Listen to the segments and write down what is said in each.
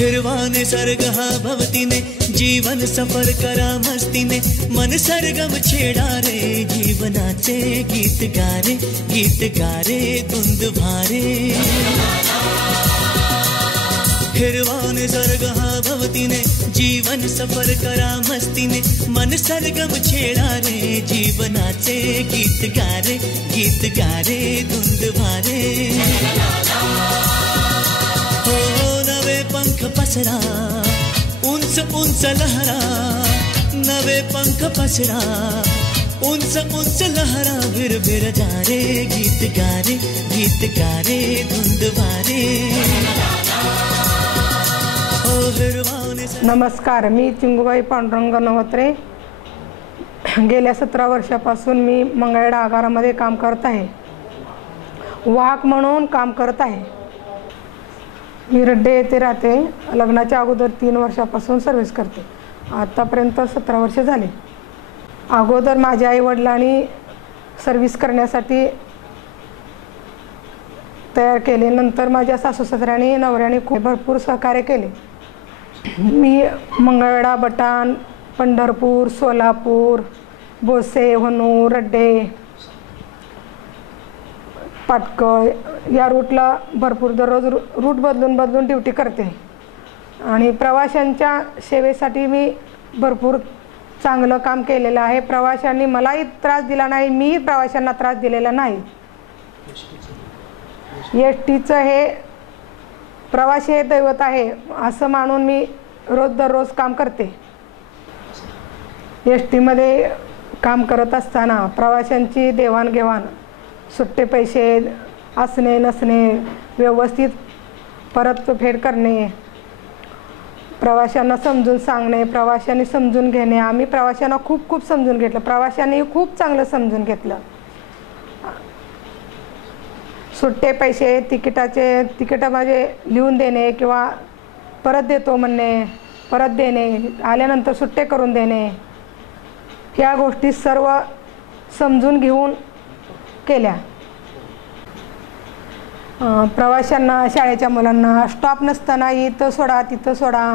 हिरवा निसर्ग हा भवतीने जीवन सफर करा मस्तीने मन सरगम छेडा रे जीवनाचे गीत गारे धुंद भारे हिरवा निसर्ग हा भवतीने जीवन सफर करा मस्तीने मन सरगम छेडा रे जीवनाचे गीत गारे धुंद भारे हो नवे पंख पसरा उंच उंच लहरा नवे पंख पसरा उंच उंच लहरा भिर भिर जा रे गीत गारे धुंद भारे नमस्कार, मी चिंगूबाई पांडुरंग नवत्रे। गेल्या 17 वर्षापासून मी मंगळवेढा आगारामध्ये काम करत आहे, वाहक म्हणून काम करत आहे। मी रड्डे येथे राहते। लग्नाच्या अगोदर 3 वर्षापासून सर्व्हिस करते। आतापर्यंत 17 वर्ष झाले। अगोदर माझ्या आई वडिलांनी सर्व्हिस करण्यासाठी तयार केले, नंतर माझ्या सासू सासऱ्यांनी नवऱ्याने भरपूर सहकार्य केले। मी मंगळवेढा, बटाण, पंढरपूर, सोलापूर, बोसे, होनूर, रड्डे, पाटकळ या रूटला भरपूर दररोज रूट बदलून ड्युटी करते आणि प्रवाशांच्या सेवेसाठी मी भरपूर चांगलं काम केलेलं आहे। प्रवाशांनी मलाही त्रास दिला नाही, मी प्रवाशांना त्रास दिलेला नाही। एसटीचं हे प्रवासी हे दैवत आहे असं मानून मी दररोज काम करते। एसटीमध्ये काम करत असताना प्रवाशांची देवाणघेवाण, सुट्टे पैसे असणे नसणे, व्यवस्थित परतफेड करणे, प्रवाशांना समजून सांगणे, प्रवाशांनी समजून घेणे। आम्ही प्रवाशांना खूप समजून घेतलं, प्रवाशांनी खूप चांगलं समजून घेतलं। सुट्टे पैसे तिकीट माझे लिहून देणे किंवा परत देतो म्हणणे, परत देणे, आल्यानंतर सुट्टे करून देणे, ह्या गोष्टी सर्व समजून घेऊन केल्या। प्रवाशांना, शाळेच्या मुलांना स्टॉप नसताना इथं सोडा तिथं सोडा,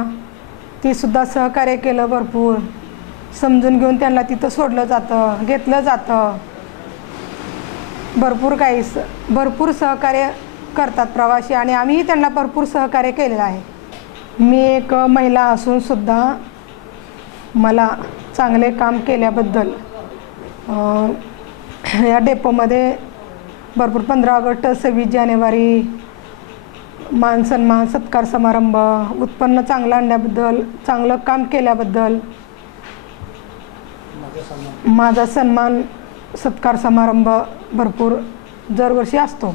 ती सुद्धा सहकार्य केलं। भरपूर समजून घेऊन त्यांना तिथं सोडलं जातं, घेतलं जातं। भरपूर सहकार्य करतात प्रवासी आणि आम्हीही त्यांना भरपूर सहकार्य केलेलं आहे। मी एक महिला असून सुद्धा मला चांगले काम केल्याबद्दल या डेपोमध्ये भरपूर 15 ऑगस्ट, 26 जानेवारी, मान सन्मान, सत्कार समारंभ, उत्पन्न चांगलं आणल्याबद्दल, चांगलं काम केल्याबद्दल माझा सन्मान, सत्कार समारंभ भरपूर दरवर्षी असतो।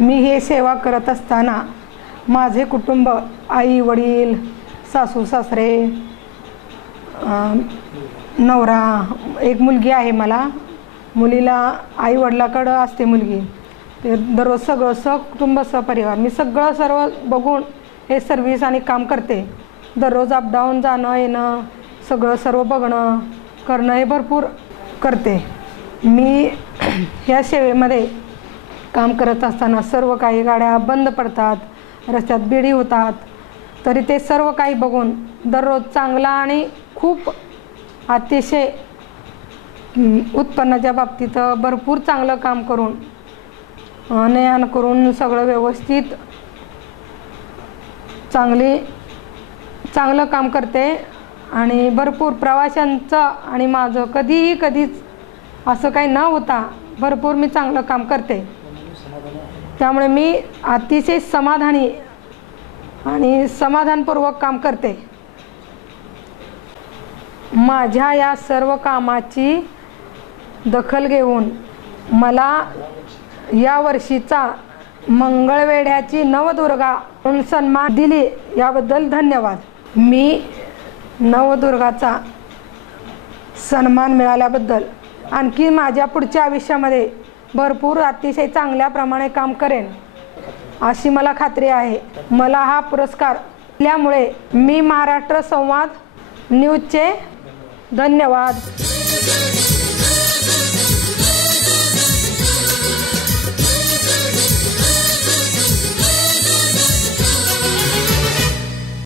मी हे सेवा करत असताना माझे कुटुंब, आई वडील, सासू सासरे, नवरा, एक मुलगी आहे मला। मुलीला आई वडिलाकडं असते मुलगी। ते दररोज सगळं सहकुटुंब सहपरिवार मी सर्व बघून हे सर्व्हिस आणि काम करते। दररोज अपडाऊन जाणं येणं सर्व बघणं करणं हे भरपूर करते। मी ह्या सेवेमध्ये काम करत असताना सर्व काही गाड्या बंद पडतात, रस्त्यात बिडी होतात, तरी ते सर्व काही बघून दररोज चांगला आणि खूप अतिशय उत्पन्नाच्या बाबतीत भरपूर चांगलं काम करून ने करून सगळं व्यवस्थित चांगलं काम करते आणि भरपूर प्रवाशांचं आणि माझं कधीच असं काही न होता भरपूर मी चांगलं काम करते। त्यामुळे मी अतिशय समाधानी आणि समाधानपूर्वक काम करते। माझ्या या सर्व कामाची दखल घेऊन मला या वर्षीचा मंगळवेढ्याची नवदुर्गा म्हणून सन्मान दिली, याबद्दल धन्यवाद। मी नवदुर्गाचा सन्मान मिळाल्याबद्दल आणखी माझ्या पुढच्या आयुष्यामध्ये भरपूर अतिशय चांगल्या प्रमाणे काम करेन अशी मला खात्री आहे। मला हा पुरस्कार दिल्यामुळे मी महाराष्ट्र संवाद न्यूजचे धन्यवाद।